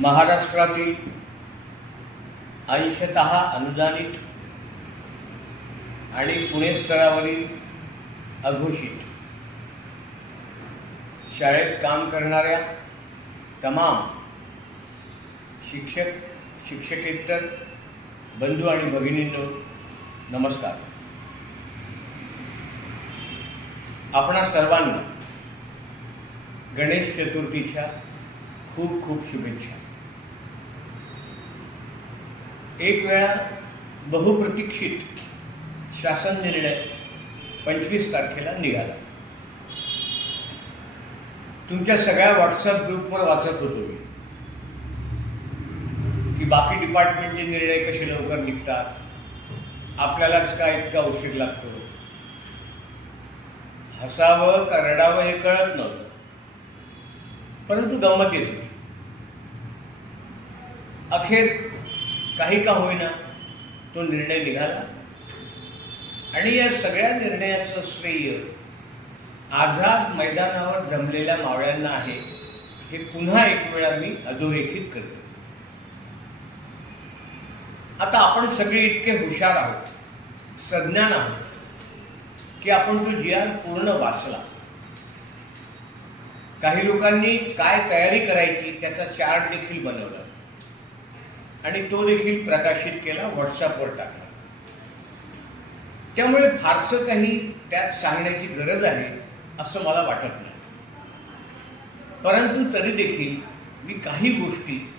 महाराष्ट्रातील अंशत अनुदानित आणि पुणे स्तरावरील अघोषित शाळेत काम करणाऱ्या तमाम शिक्षक शिक्षकेतर बंधू आणि भगिनींनो नमस्कार. आपणा सर्वांना गणेश चतुर्थीच्या खूप खूप शुभेच्छा. एक वेळा बहुप्रतीक्षित शासन निर्णय पंचवीस तारखेला निघाला. तुमच्या सगळ्या व्हॉट्सअप ग्रुपवर वाचत होतो मी. की बाकी डिपार्टमेंटचे निर्णय कसे लवकर निघतात? आपल्यालाच काय इतका उशीर लागतो? हसावं का रडावं हे कळत नव्हतं. परंतु गंमत येत अखेर काही का होईना तो निर्णय निघाला. आणि या सगळ्या निर्णयाचं श्रेय आझाद मैदानावर जमलेल्या मावळ्यांना आहे हे पुन्हा एक वेळा मी अधोरेखित करतो. आता आपण सगळे इतके हुशार आहोत सज्ञान आहोत की आपण तो जी आर पूर्ण वाचला. काही लोकांनी काय तयारी करायची त्याचा चार्ट देखील बनवला. आणि तो देखील प्रकाशित केला व्हॉट्सअपवर टाकला. त्यामुळे फारसं काही त्यात सांगण्याची गरज आहे असं मला वाटत नाही. परंतु तरी देखील मी काही गोष्टी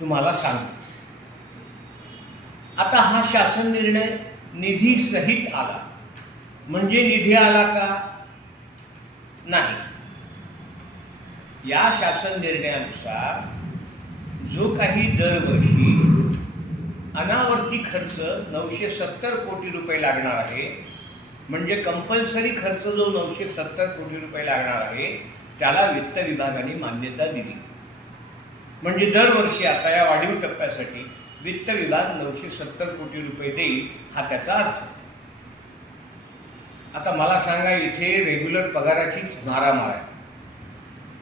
तुम्हाला सांगतो. आता हा शासन निर्णय निधी सहित आला. म्हणजे निधी आला का? नाही. या शासन निर्णयानुसार जो काही दरवर्षी अनावर्ती खर्च नऊशे सत्तर कोटी रुपये लागणार आहे म्हणजे कंपल्सरी खर्च जो नऊशे सत्तर कोटी रुपये लागणार आहे त्याला वित्त विभागाने मान्यता दिली. म्हणजे दरवर्षी आता या वाढीव टप्प्यासाठी वित्त विभाग नऊशे सत्तर कोटी रुपये देईल हा त्याचा अर्थ. आता मला सांगा इथे रेग्युलर पगाराचीच मारामार आहे.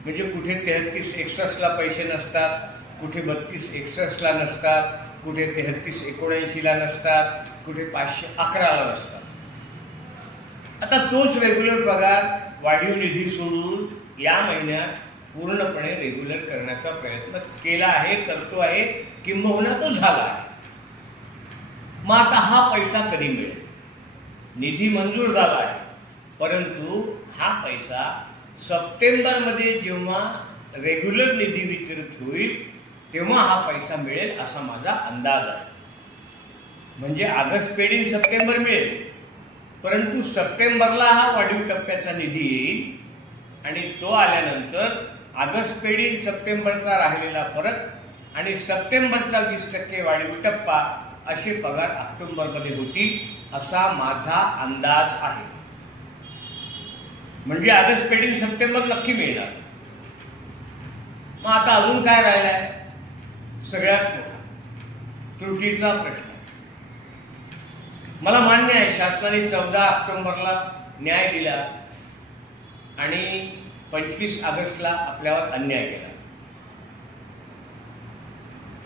म्हणजे कुठे तेहतीस एकसष्टला पैसे नसतात कुठे बत्तीस एकसष्टला नसतात कुठे तेहतीस एकोणऐंशीला नसतात कुठे पाचशे अकराला नसतात. आता तोच रेग्युलर पगार वाढीव निधी सोडून या महिन्यात पूर्णपणे रेग्युलर करण्याचा प्रयत्न केला आहे करतो आहे किंबहुना तो झाला आहे. मग आता हा पैसा कधी मिळेल? निधी मंजूर झाला आहे परंतु हा पैसा सप्टेंबरमध्ये जेव्हा रेग्युलर निधी वितरित होईल तेव्हा हा पैसा मिळेल असा माझा अंदाज आहे. म्हणजे ऑगस्ट पेडिंग सप्टेंबर मिळेल. परंतु सप्टेंबरला हा वाढीव टप्प्याचा निधी येईल आणि तो आल्यानंतर ऑगस्ट पेडिंग सप्टेंबरचा राहिलेला फरक आणि सप्टेंबरचा वीस टक्के वाढीव टप्पा असे पगार ऑक्टोबरमध्ये होतील असा माझा अंदाज आहे. म्हणजे ऑगस्ट पेडिंग सप्टेंबर नक्की मिळणार. मग आता अजून काय राहिलाय? सगळ्यात मोठा. त्रुटीचा प्रश्न. मला मान्य आहे शासनाने चौदा ऑक्टोबरला न्याय दिला आणि पंचवीस ऑगस्टला आपल्यावर अन्याय केला.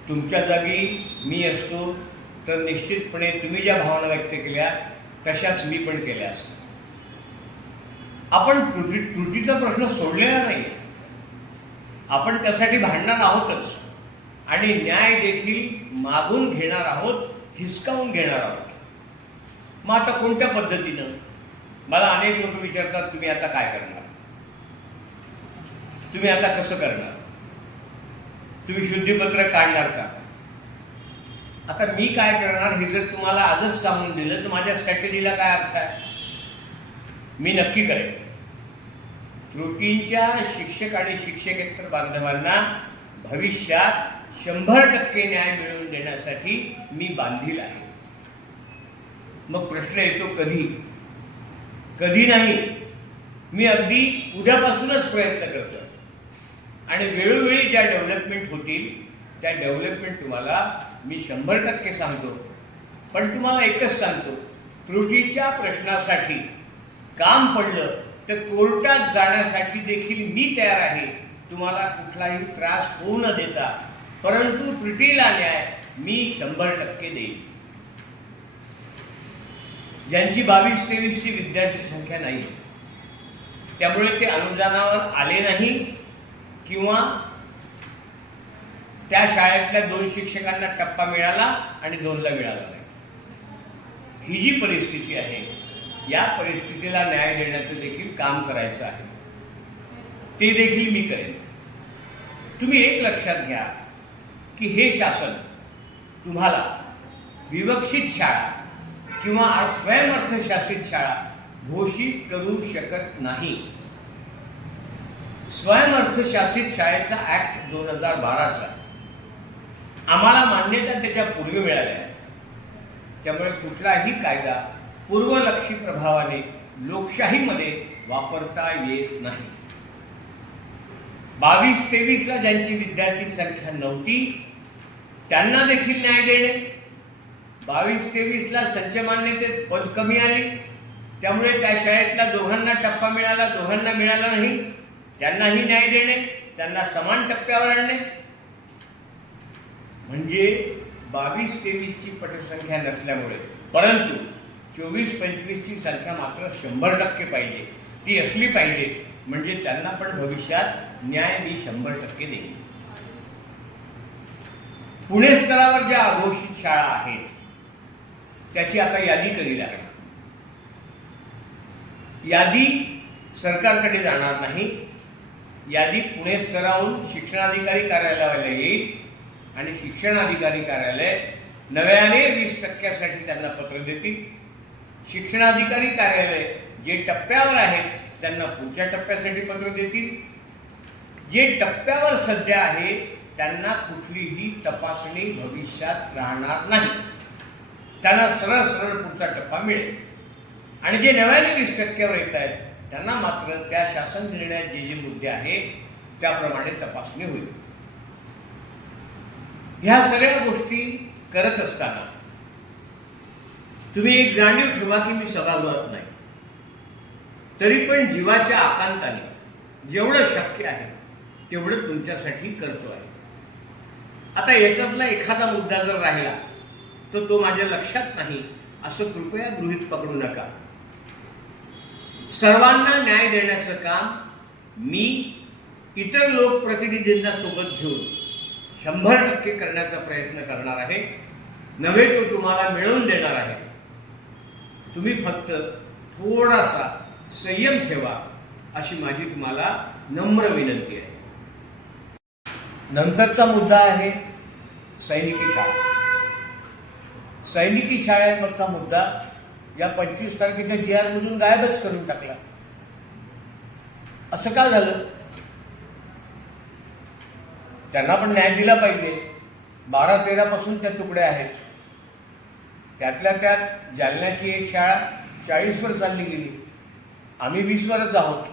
तुमच्या जागी मी असतो तर निश्चितपणे तुम्ही ज्या भावना व्यक्त केल्या तशाच मी पण केल्या असतो. आपण त्रुटी त्रुटीचा प्रश्न सोडलेला नाही. आपण त्यासाठी भांडणार आहोतच. आणि न्याय देखील मागून घेणार आहोत हिसकावून घेणार आहोत. मग आता कोणत्या पद्धतीनं? मला अनेक लोक विचारतात तुम्ही आता काय करणार? तुम्ही आता कसं करणार? तुम्ही शुद्धीपत्र काढणार का? आता मी काय करणार हे जर तुम्हाला आजच सांगून दिलं तर माझ्या स्ट्रॅटेजीला काय अर्थ आहे? मी नक्की करेन. त्रुटींच्या शिक्षक आणि शिक्षकेतर बांधवांना भविष्यात शंभर टक्के न्याय मिळवून देण्यासाठी मी बांधील आहे. मग प्रश्न येतो कधी? कधी नाही? मी अगदी उद्यापासूनच प्रयत्न करतो. आणि वेळोवेळी ज्या डेव्हलपमेंट होतील त्या डेव्हलपमेंट तुम्हाला मी शंभर टक्के सांगतो. पण तुम्हाला एकच सांगतो त्रुटीच्या प्रश्नासाठी काम पडलं तर कोर्टात जाण्यासाठी देखील मी तयार आहे. तुम्हाला कुठलाही त्रास होऊ न देता परंतु त्रुटीला न्याय मी शंभर टक्के देईन. ज्यांची बावीस तेवीसची विद्यार्थी संख्या नाही त्यामुळे ते अनुदानावर आले नाही किंवा त्या शाळेतल्या दोन शिक्षकांना टप्पा मिळाला आणि दोनला मिळाला नाही. ही जी परिस्थिती आहे या परिस्थितीला न्याय देण्याचं देखील काम करायचं आहे. ते देखील मी करेन. तुम्ही एक लक्षात घ्या. की हे शासन तुम्हाला विवक्षित शाळा किंवा स्वयंअर्थशासित शाळा घोषित करू शकत नाही. स्वयंअर्थशासित शाळेचा ऍक्ट दोन हजार बाराचा. आम्हाला मान्यता त्याच्या पूर्वी मिळाल्या. त्यामुळे कुठलाही कायदा पूर्वलक्षी प्रभावाने लोकशाहीमध्ये वापरता येत नाही. बावीस तेवीसला ज्यांची विद्यार्थी संख्या नव्हती त्यांना देखील न्याय देणे. बावीस तेवीसला संच मान्यतेत पद कमी आली. त्यामुळे त्या शाळेतल्या दोघांना टप्पा मिळाला दोघांना मिळाला नाही. त्यांनाही न्याय देणे त्यांना समान टप्प्यावर आणणे. म्हणजे बावीस तेवीसची पटसंख्या नसल्यामुळे परंतु चोवीस पंचवीसची संख्या मात्र शंभर टक्के पाहिजे. ती असली पाहिजे. म्हणजे त्यांना पण भविष्यात न्याय मी शंभर टक्के देईल पुणे स्तरावर ज्या अघोषित शाळा आहेत त्याची आता यादी करील लागणार यादी सरकारकडे जाणार नाही. यादी पुणे स्तरावरून शिक्षणाधिकारी कार्यालयाला येईल आणि शिक्षणाधिकारी कार्यालय नव्याने वीस टक्क्यासाठी त्यांना पत्र देतील. शिक्षणाधिकारी कार्यालय जे टप्प्यावर आहेत त्यांना पुढच्या टप्प्यासाठी पत्र देतील. जे टप्प्यावर सध्या आहे त्यांना कुठलीही तपासणी भविष्यात राहणार नाही. त्यांना सरळ सरळ पुढचा टप्पा मिळेल. आणि जे नव्याने वीस टक्क्यावर येत आहेत त्यांना मात्र त्या शासन निर्णयात जे जे मुद्दे आहेत त्याप्रमाणे तपासणी होईल. ह्या सगळ्या गोष्टी करत असताना तुम्ही एक जाणीव ठेवा की मी सभागृहात नाही. तरी पण जीवाच्या आकांताने जेवढं शक्य आहे तेवढं तुमच्यासाठी करतो आहे. आता याच्यातला एखादा मुद्दा जर राहिला तर तो माझ्या लक्षात नाही. असं कृपया गृहीत पकडू नका. सर्वांना न्याय देण्याचं काम मी इतर लोकप्रतिनिधींना सोबत घेऊन शंभर टक्के करण्याचा प्रयत्न करणार आहे. नव्हे तो तुम्हाला मिळवून देणार आहे. तुम्ही फक्त थोडासा संयम ठेवा अशी माझी तुम्हाला नम्र विनंती आहे. नंतरचा मुद्दा आहे सैनिकी शाळा. सैनिकी शाळेवरचा मुद्दा या पंचवीस तारखेच्या जी आरमधून गायबच करून टाकला. असं का झालं? त्यांना पण न्याय दिला पाहिजे. बारा तेरापासून त्या तुकड्या आहेत. त्यातल्या त्यात जालन्याची एक शाळा चाळीसवर चालली गेली. आम्ही वीसवरच आहोत.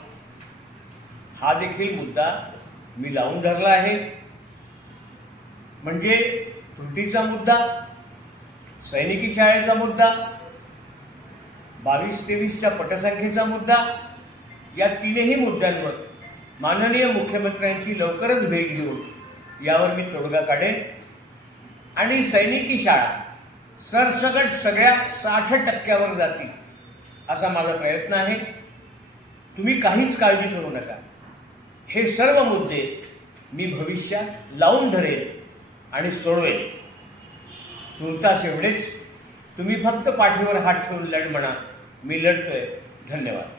हा देखील मुद्दा मी लावून धरला आहे. म्हणजे त्रुटीचा मुद्दा सैनिकी शाळेचा मुद्दा बावीस तेवीसच्या पटसंख्येचा मुद्दा या तीनही मुद्द्यांवर माननीय मुख्यमंत्र्यांची लवकरच भेट घेऊन यावर मी तोडगा काढेन. आणि सैनिकी शाळा सरसकट सगळ्या साठ टक्क्यावर जातील असा माझा प्रयत्न आहे. तुम्ही काहीच काळजी करू नका. हे सर्व मुद्दे मी भविष्यात लावून धरेन. आणि सोडवेल तुर्तास एवढेच तुम्ही फक्त पाठीवर हात ठेवून लढ म्हणा. मी लढतोय. धन्यवाद.